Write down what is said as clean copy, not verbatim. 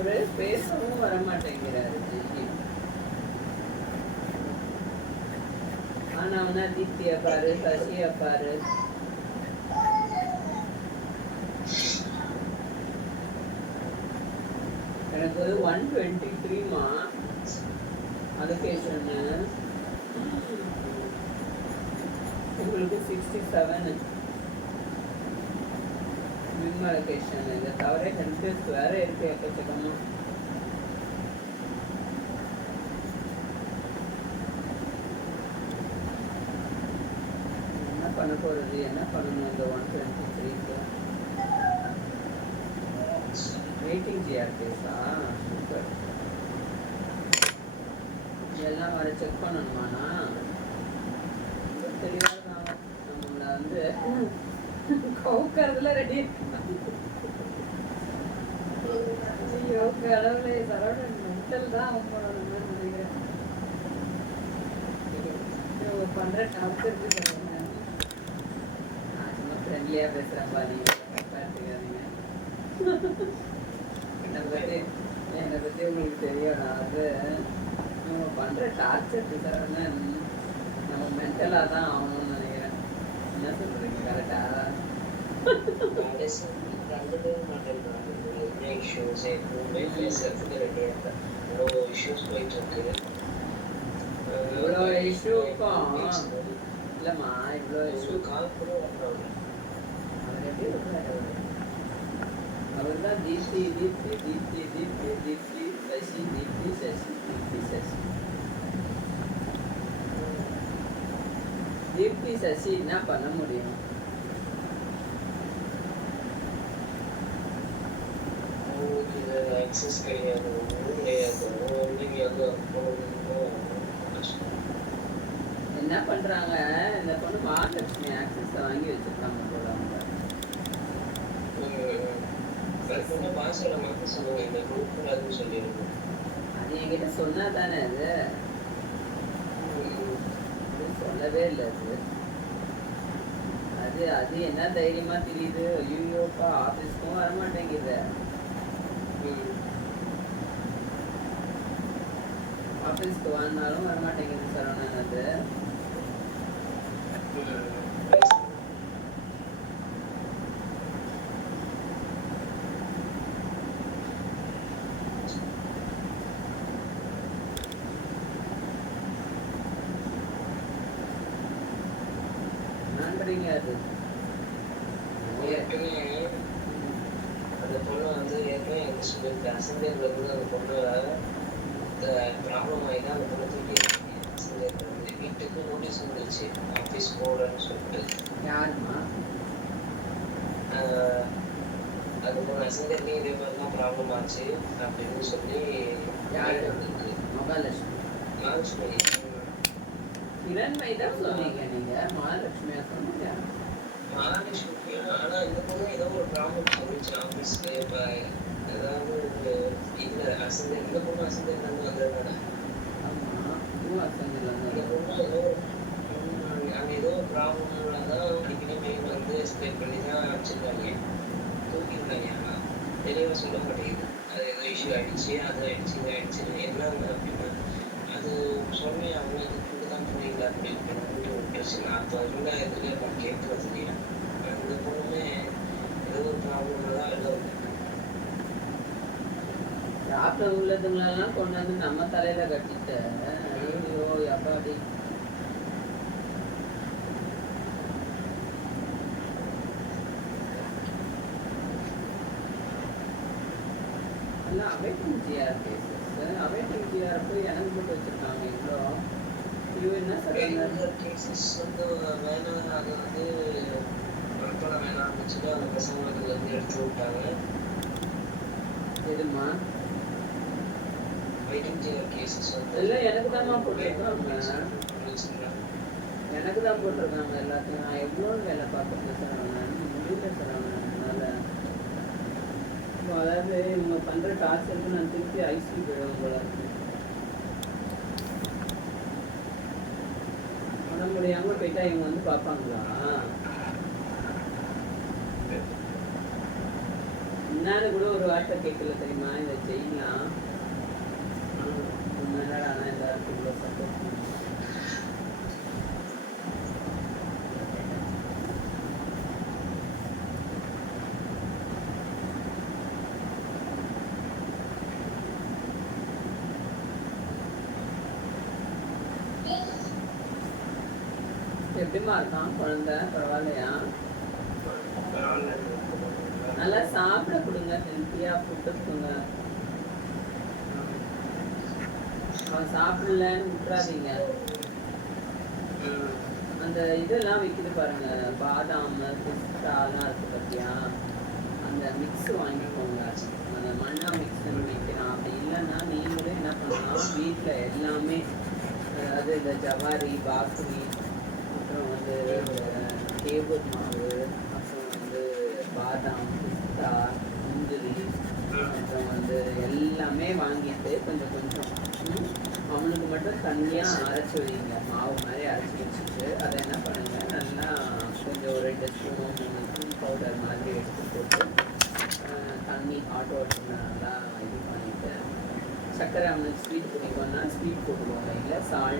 ஒரு பேசவும் வரமாட்டேங்கிறாரு. ஆனா அவனா தீப்தியை பாரு, சசியை பாரு. எனக்கு 123மா அலோகேஷன், உங்களுக்கு 67 மிம் அலோகேஷன். இதை தவிர ஹெல்ப் வேற இருக்கு எக்கச்சக்கமா. என்ன பண்ண போறது, என்ன பண்ணணும் இந்த 123க்கு? வெயிட்டிங் ஜிஆர்கேஸா? சூப்பர். இதெல்லாம் வர செக் பண்ணணுமாண்ணா? தெளிவாக நம்மளை வந்து கவுக்கிறதுல ரெடி. ஐயோ கடவுளே, சரவணன் மென்டல் தான் அவங்களோட நினைக்கிறேன். இவங்க பண்ற டாக்டருக்கு சொல்லுங்க. நான் சும்மா ஃப்ரெண்ட்லியா பேசுறேன் பாதி பார்த்துக்காதீங்க. என்னை பத்தி உங்களுக்கு தெரியும். நான் வந்து இவங்க பண்ற டார்ச்சருக்கு சரவணன் நம்ம மென்டலா தான் ஆகணும்னு நினைக்கிறேன். என்ன சொல்றீங்க? கரெக்டா? இவ்வளோ இஷ்யூக்கும் இல்லம்மா, இவ்வளோ இஷ்யூ அவர் எப்படி விடுறாரு? அவர் தான் தீப்தி தீப்தி தீப்தி தீப்தி தீப்தி சசி தீப்தி சசி தீப்தி சசி தீப்தி சசி. என்ன பண்ண முடியும்? என்ன பண்றாங்க இந்த பொண்ணு? மகாலட்சுமி ஆக்சஸ் வாங்கி வச்சிருக்காங்க போல. அது என்கிட்ட சொன்னா தானே. அது சொல்லவே இல்லை. அது அது என்ன தைரியமா தெரியுது? ஐயோப்பா, ஆபீஸ்க்கும் வரமாட்டேங்குது. ஆபீஸ்க்கு வாங்கினாலும் வரமாட்டேங்குது சரவணன். அது அது அந்த பொண்ணு வந்து ஏற்கனவே எனக்கு சொல்லியிருக்க அசம்பிளியில் இருந்து அந்த பொண்ணு ப்ராப்ளம் ஆகிதான் அந்த பொண்ணு தூக்கி அசம்பிளியில் வீட்டுக்கு நோட்டீஸ் வந்துச்சு, ஆஃபீஸ் போகலன்னு சொல்லிட்டு. யாருமா? அது பொண்ணு அசம்பிளிலேயும் இதே மாதிரி தான் ப்ராப்ளம் ஆச்சு அப்படின்னு சொல்லி மகாலட்சுமி கிரண்மை தான் சொன்னீங்க நீங்க. மகாலட்சுமியா சொன்னீங்க? மகாலட்சுமி. ஆனால் இந்த பொண்ணு ஏதோ ஒரு ப்ராப்ளம் சொல்லிச்சு ஆஃபீஸில். இப்போ ஏதாவது இல்லை அசந்தை, இந்த பொண்ணு அசந்தையிலேருந்து வந்ததுனால இந்த பொண்ணு ஏதோ அங்கே ஏதோ ஒரு ப்ராப்ளம்னால தான் அடிக்கடி மெயில் வந்து எக்ஸ்பிளைன் பண்ணி தான் வச்சுருக்காங்க, தூக்கிருக்காங்க. ஆனால் தெளிவாக சொல்ல மாட்டேங்குது. அது ஏதோ இஷ்யூ ஆகிடுச்சு, அது ஆகிடுச்சு, இது ஆகிடுச்சு, என்னங்க அப்படின்னா அது சொல்லி அவங்க இதுக்கு தான் புரியல அப்படின்னு விட்டுருச்சு. நான் அப்போ இருந்தா நான் கேட்கறது இல்லையா? இந்த பொண்ணுமே ஏதோ ஒரு ப்ராப்ளம்ல தான் வெளில வந்து ப்ராப்ளம் உள்ளதுங்களெல்லாம் கொண்டு வந்து நம்ம தலையில கட்டிட்ட. ஐயோ அப்பாடி. எல்லாம் awaiting GR cases. Awaiting GR போய் எனக்கு போட்டு வச்சிருக்காங்க. இவ்வளோ இது என்ன சொல்றாங்க? கேசஸ் வந்து வேலை அது வந்து பண்ண வேணாம் இருந்துச்சுன்னா அந்த பசங்களுக்கு வந்து எடுத்து விட்டாங்க. எதுமா வெயிட்டிங் கேசஸ் வந்து எல்லாம் எனக்கு தான்மா போட்டிருக்காங்க. எனக்கு தான் போட்டிருக்காங்க எல்லாத்தையும். நான் எவ்வளோ வேலை பார்க்குறேன் சார், முடியல சார் அவனால. அதாவது இவங்க பண்ணுற டார்ச்சருக்கு நான் திருப்பி ஐசி போயிடுவேன் போல இருக்கு. பண்ண முடியாமல் போயிட்டா இவங்க வந்து பார்ப்பாங்களா? என்னன்னு கூட ஒரு வார்த்தை கேட்கல தெரியுமா இந்த செயின்லாம். உண்மையில ஆனா எல்லாருக்கும் இவ்வளோ சப்போர்ட் பண்ணுவோம். எப்படிமா இருக்கான் குழந்தை? பரவாயில்லையா? நல்லா சாப்பிட கொடுங்க, ஹெல்த்தியா ஃபுட்டு கொடுங்க. அவன் சாப்பிடலன்னு விட்டுறாதீங்க. அந்த இதெல்லாம் விற்கிது பாருங்க, பாதாம் பிஸ்தாலாம் இருக்கு பார்த்தியா, அந்த மிக்ஸ் வாங்கிக்கோங்க. அந்த மண்ணா மிக்ஸ்ன்னு விற்கிறான். அப்படி இல்லைன்னா நீங்களே என்ன பண்ணலாம், வீட்டில் எல்லாமே, அதாவது இந்த ஜவாரி பாசுரி, அப்புறம் வந்து கேபூர் மாவு, அப்புறம் வந்து பாதாம் பிஸ்தா முந்திரி, அப்புறம் வந்து எல்லாமே வாங்கிட்டு கொஞ்சம் கொஞ்சம் அவனுக்கு மட்டும் தனியாக அரைச்சி வைங்க. மாவு மாதிரி அரைச்சி வச்சுட்டு அதை என்ன பண்ணுங்கள், நல்லா கொஞ்சம் ஒரு 2 ஸ்பூன் 3 ஸ்பூன் பவுடர் மாதிரி எடுத்து போட்டு தண்ணி ஹாட் வாட்டரில் நல்லா இது பண்ணிவிட்டு, சர்க்கரை அவனுக்கு ஸ்வீட் பிடிக்கும்னா ஸ்வீட் போட்டுக்கோங்க, இல்லை சால்ட்